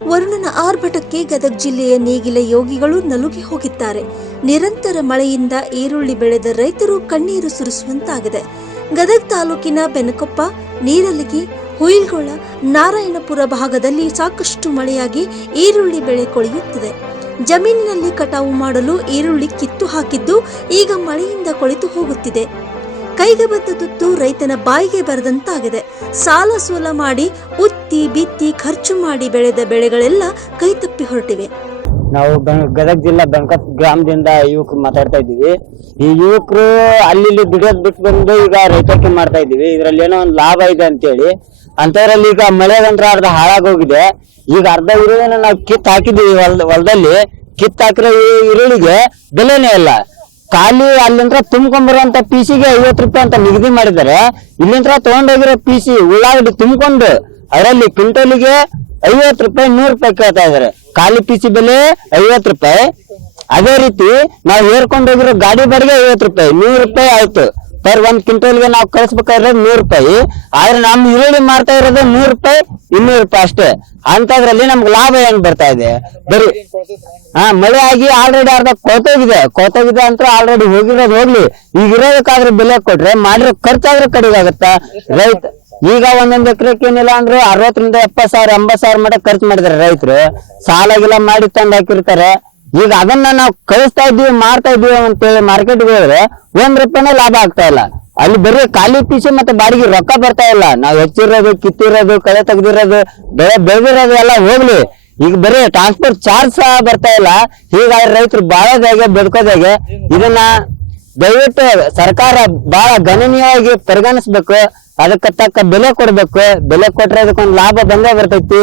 ವರುಣನ ಆರ್ಭಟಕ್ಕೆ ಗದಗ ಜಿಲ್ಲೆಯ ನೇಗಿಲ ಯೋಗಿಗಳು ನಲುಗಿ ಹೋಗಿದ್ದಾರೆ. ನಿರಂತರ ಮಳೆಯಿಂದ ಈರುಳ್ಳಿ ಬೆಳೆದ ರೈತರು ಕಣ್ಣೀರು ಸುರಿಸುವಂತಾಗಿದೆ. ಗದಗ ತಾಲೂಕಿನ ಬೆನಕೊಪ್ಪ, ನೀರಲಗಿ, ಹುಯಿಲ್ಗೊಳ, ನಾರಾಯಣಪುರ ಭಾಗದಲ್ಲಿ ಸಾಕಷ್ಟು ಮಳೆಯಾಗಿ ಈರುಳ್ಳಿ ಬೆಳೆ ಕೊಳೆಯುತ್ತಿದೆ. ಜಮೀನಿನಲ್ಲಿ ಕಟಾವು ಮಾಡಲು ಈರುಳ್ಳಿ ಕಿತ್ತು ಹಾಕಿದ್ದು ಈಗ ಮಳೆಯಿಂದ ಕೊಳೆತು ಹೋಗುತ್ತಿದೆ. ಕೈಗೆ ಬಂದ ತುತ್ತು ರೈತನ ಬಾಯಿಗೆ ಬರದಂತಾಗಿದೆ. ಸಾಲ ಸೋಲ ಮಾಡಿ ಉತ್ತಿ ಬಿತ್ತಿ ಖರ್ಚು ಮಾಡಿ ಬೆಳೆದ ಬೆಳೆಗಳೆಲ್ಲ ಕೈತಪ್ಪಿ ಹೊರಟಿವೆ. ನಾವು ಗದಗ ಜಿಲ್ಲಾ ಬೆನಕೊಪ್ಪ ಗ್ರಾಮದಿಂದ ಯುವಕರು ಮಾತಾಡ್ತಾ ಇದ್ದೀವಿ. ಈ ಯುವಕರು ಅಲ್ಲಿ ದುಡಿಯೋದ್ ಬಿಟ್ಟು ಬಂದು ಈಗ ರೈತರಿಗೆ ಮಾಡ್ತಾ ಇದ್ದೀವಿ. ಇದ್ರಲ್ಲಿ ಏನೋ ಒಂದು ಲಾಭ ಇದೆ ಅಂತೇಳಿ ಅಂತದ್ರಲ್ಲಿ ಈಗ ಮಳೆಗಂತ್ರ ಅರ್ಧ ಹಾಳಾಗೋಗಿದೆ. ಈಗ ಅರ್ಧ ಈರುಳ್ಳಿನ ನಾವು ಕಿತ್ ಹಾಕಿದೀವಿ ಹೊಲದಲ್ಲಿ. ಕಿತ್ ಹಾಕಿರೋ ಈರುಳ್ಳಿಗೆ ಬೆಲೆನೇ ಇಲ್ಲ. ಖಾಲಿ ಅಲ್ಲಿಂದ ತುಂಬ್ಕೊಂಡ್ಬರುವಂತ ಪೀಸಿಗೆ 50 ರೂಪಾಯಿ ಅಂತ ನಿಗದಿ ಮಾಡಿದ್ದಾರೆ. ಇಲ್ಲಿಂದ ತಗೊಂಡೋಗಿರೋ ಪೀಸಿ ಉಳ್ಳಾಗಡ್ಡಿ ತುಂಬಿಕೊಂಡು ಅದರಲ್ಲಿ ಕ್ವಿಂಟಲ್ಗೆ 50 ರೂಪಾಯಿ 100 ರೂಪಾಯಿ ಕೇಳ್ತಾ ಇದಾರೆ. ಖಾಲಿ ಪೀಸಿ ಬೆಲೆ 50 ರೂಪಾಯಿ. ಅದೇ ರೀತಿ ನಾವು ಹೇರ್ಕೊಂಡು ಹೋಗಿರೋ ಗಾಡಿ ಬಾಡಿಗೆ 50 ರೂಪಾಯಿ 100 ರೂಪಾಯಿ ಆಯ್ತು. ಪರ್ 1 ಕ್ವಿಂಟಲ್ಗೆ ನಾವು ಕಳಿಸ್ಬೇಕಾದ್ರೆ 100 ರೂಪಾಯಿ. ಆದ್ರೆ ನಮ್ ಈರುಳ್ಳಿ ಮಾರ್ತಾ ಇರೋದು 100 ರೂಪಾಯಿ 200 ರೂಪಾಯಿ ಅಷ್ಟೇ. ಅಂತದ್ರಲ್ಲಿ ನಮ್ಗೆ ಲಾಭ ಏನ್ ಬರ್ತಾ ಇದೆ? ಬರೀ ಮಳೆ ಆಗಿ ಆಲ್ರೆಡಿ ಅರ್ಧ ಕೊಳ್ತೋಗಿದೆ ಅಂತ ಆಲ್ರೆಡಿ ಹೋಗಿರೋದು ಹೋಗ್ಲಿ. ಈಗ ಇರೋದಕ್ಕಾದ್ರೆ ಬೆಲೆ ಕೊಟ್ರೆ ಮಾಡಿರೋ ಖರ್ಚಾದ್ರೆ ಕಡಿಮೆ ಆಗುತ್ತಾ? ರೈತ ಈಗ ಒಂದೊಂದ್ ಎಕರೆಕ್ ಏನಿಲ್ಲ ಅಂದ್ರೆ 60 ರಿಂದ 70 ಸಾವಿರ 80 ಸಾವಿರ ಮಟ್ಟ ಖರ್ಚು ಮಾಡಿದಾರೆ ರೈತರು. ಸಾಲಾಗಿಲ್ಲ ಮಾಡಿ ತಂದು ಹಾಕಿರ್ತಾರೆ. ಈಗ ಅದನ್ನ ನಾವು ಕಳಿಸ್ತಾ ಇದ್ದೀವಿ ಮಾರ್ತಾ ಇದ್ದೀವಿ ಅಂತೇಳಿ ಮಾರ್ಕೆಟ್ಗೆ ಹೋದ್ರೆ 1 ರೂಪಾಯಿನೇ ಲಾಭ ಆಗ್ತಾ ಇಲ್ಲ. ಅಲ್ಲಿ ಬರೀ ಖಾಲಿ ಪೀಸಿ ಮತ್ತೆ ಬಾಡಿಗೆ ರೊಕ್ಕ ಬರ್ತಾ ಇಲ್ಲ. ನಾವು ಹೆಚ್ಚಿರೋದು, ಕಿತ್ತಿರೋದು, ಕಳೆ ತೆಗ್ದಿರೋದು, ಬೆಳೆ ಬೆಳೆದಿರೋದು ಎಲ್ಲ ಹೋಗ್ಲಿ. ಈಗ ಬರೀ ಟ್ರಾನ್ಸ್ಪೋರ್ಟ್ ಚಾರ್ಜ್ ಸಹ ಬರ್ತಾ ಇಲ್ಲ. ಹೀಗಾಗಿ ರೈತರು ಬಾಳೋದಾಗೆ ಬೆಳ್ಕೋದಾಗೆ ಇದನ್ನ ದಯವಿಟ್ಟು ಸರ್ಕಾರ ಬಹಳ ಗಣನೀಯವಾಗಿ ಪರಿಗಣಿಸ್ಬೇಕು. ಅದಕ್ಕೆ ತಕ್ಕ ಬೆಲೆ ಕೊಡ್ಬೇಕು. ಬೆಲೆ ಕೊಟ್ರೆ ಅದಕ್ಕೊಂದು ಲಾಭ ಬಂದೇ ಬರ್ತೈತಿ.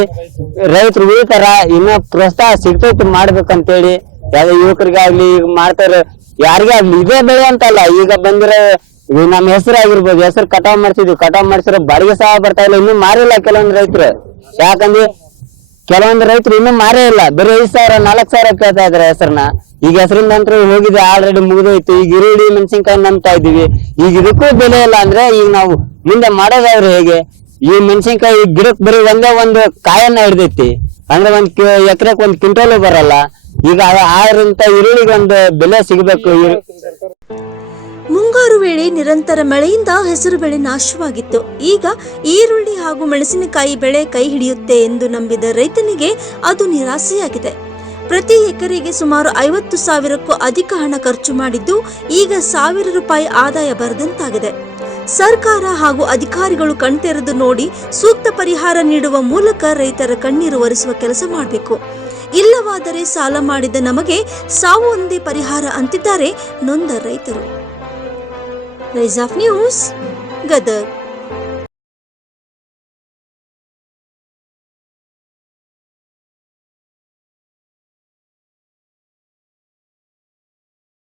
ರೈತರು ಉಳಿತಾರ. ಇನ್ನೂ ಪ್ರೋತ್ಸಾಹ ಸಿಗ್ತೈತಿ ಮಾಡ್ಬೇಕಂತೇಳಿ ಯಾವ್ದು ಯುವಕರಿಗಾಗ್ಲಿ ಈಗ ಮಾಡ್ತಾರ ಯಾರಿಗೇ ಆಗ್ಲಿ ಇದೇ ಬೆಳೆ ಅಂತಲ್ಲ. ಈಗ ಬಂದಿರೋ ನಮ್ಮ ಹೆಸರು ಆಗಿರ್ಬೋದು, ಹೆಸರು ಕಟಾವ್ ಮಾಡ್ತಿದ್ವಿ. ಕಟಾವ್ ಮಾಡ್ಸಿರೋ ಬಾಡಿಗೆ ಸಹ ಬರ್ತಾ ಇಲ್ಲ. ಇನ್ನೂ ಮಾರಿಲ್ಲ ಕೆಲವೊಂದು ರೈತರು. ಯಾಕಂದ್ರೆ ಕೆಲವೊಂದು ರೈತರು ಇನ್ನೂ ಮಾರೇ ಇಲ್ಲ. ಬರೀ 5 ಸಾವಿರ 4 ಸಾವಿರ ಕೇಳ್ತಾ ಇದಾರೆ ಹೆಸರನ್ನ. ಈಗ ಹೆಸರಿಂದ ನಂತರ ಹೋಗಿದೆ, ಆಲ್ರೆಡಿ ಮುಗಿದೋಯ್ತು. ಈಗ ಈರುಳ್ಳಿ ಮೆಣಸಿನ್ಕಾಯಿ ನಂಬ್ತಾ ಇದೀವಿ. ಈಗ ಇದಕ್ಕೂ ಬೆಲೆ ಇಲ್ಲ ಅಂದ್ರೆ ಈಗ ನಾವು ಮುಂದೆ ಮಾಡೋದಾದ್ರೆ ಹೇಗೆ? ಈ ಮೆಣಸಿನ್ಕಾಯಿ ಗಿಡಕ್ ಬರೀ ಒಂದೇ ಒಂದು ಕಾಯನ್ನ ಹಿಡ್ದೈತಿ ಅಂದ್ರೆ 1 ಎಕರೆಕ್ 1 ಕ್ವಿಂಟಲ್ ಬರಲ್ಲ. ಈಗ ಆದ್ರಿಂದ ಈರುಳ್ಳಿಗೆ ಒಂದು ಬೆಲೆ ಸಿಗಬೇಕು. ಮುಂಗಾರು ವೇಳೆ ನಿರಂತರ ಮಳೆಯಿಂದ ಹೆಸರು ಬೆಳೆ ನಾಶವಾಗಿತ್ತು. ಈಗ ಈರುಳ್ಳಿ ಹಾಗೂ ಮೆಣಸಿನಕಾಯಿ ಬೆಳೆ ಕೈ ಹಿಡಿಯುತ್ತೆ ಎಂದು ನಂಬಿದ ರೈತನಿಗೆ ಅದು ನಿರಾಸೆಯಾಗಿದೆ. ಪ್ರತಿ ಎಕರೆಗೆ ಸುಮಾರು 50 ಸಾವಿರಕ್ಕೂ ಅಧಿಕ ಹಣ ಖರ್ಚು ಮಾಡಿದ್ದು ಈಗ 1000 ರೂಪಾಯಿ ಆದಾಯ ಬರದಂತಾಗಿದೆ. ಸರ್ಕಾರ ಹಾಗೂ ಅಧಿಕಾರಿಗಳು ಕಣ್ತೆರೆದು ನೋಡಿ ಸೂಕ್ತ ಪರಿಹಾರ ನೀಡುವ ಮೂಲಕ ರೈತರ ಕಣ್ಣೀರು ಒರೆಸುವ ಕೆಲಸ ಮಾಡಬೇಕು. ಇಲ್ಲವಾದರೆ ಸಾಲ ಮಾಡಿದ ನಮಗೆ ಸಾವು ಒಂದೇ ಪರಿಹಾರ ಅಂತಿದ್ದಾರೆ ನೊಂದ ರೈತರು. Rise of news, Gadag.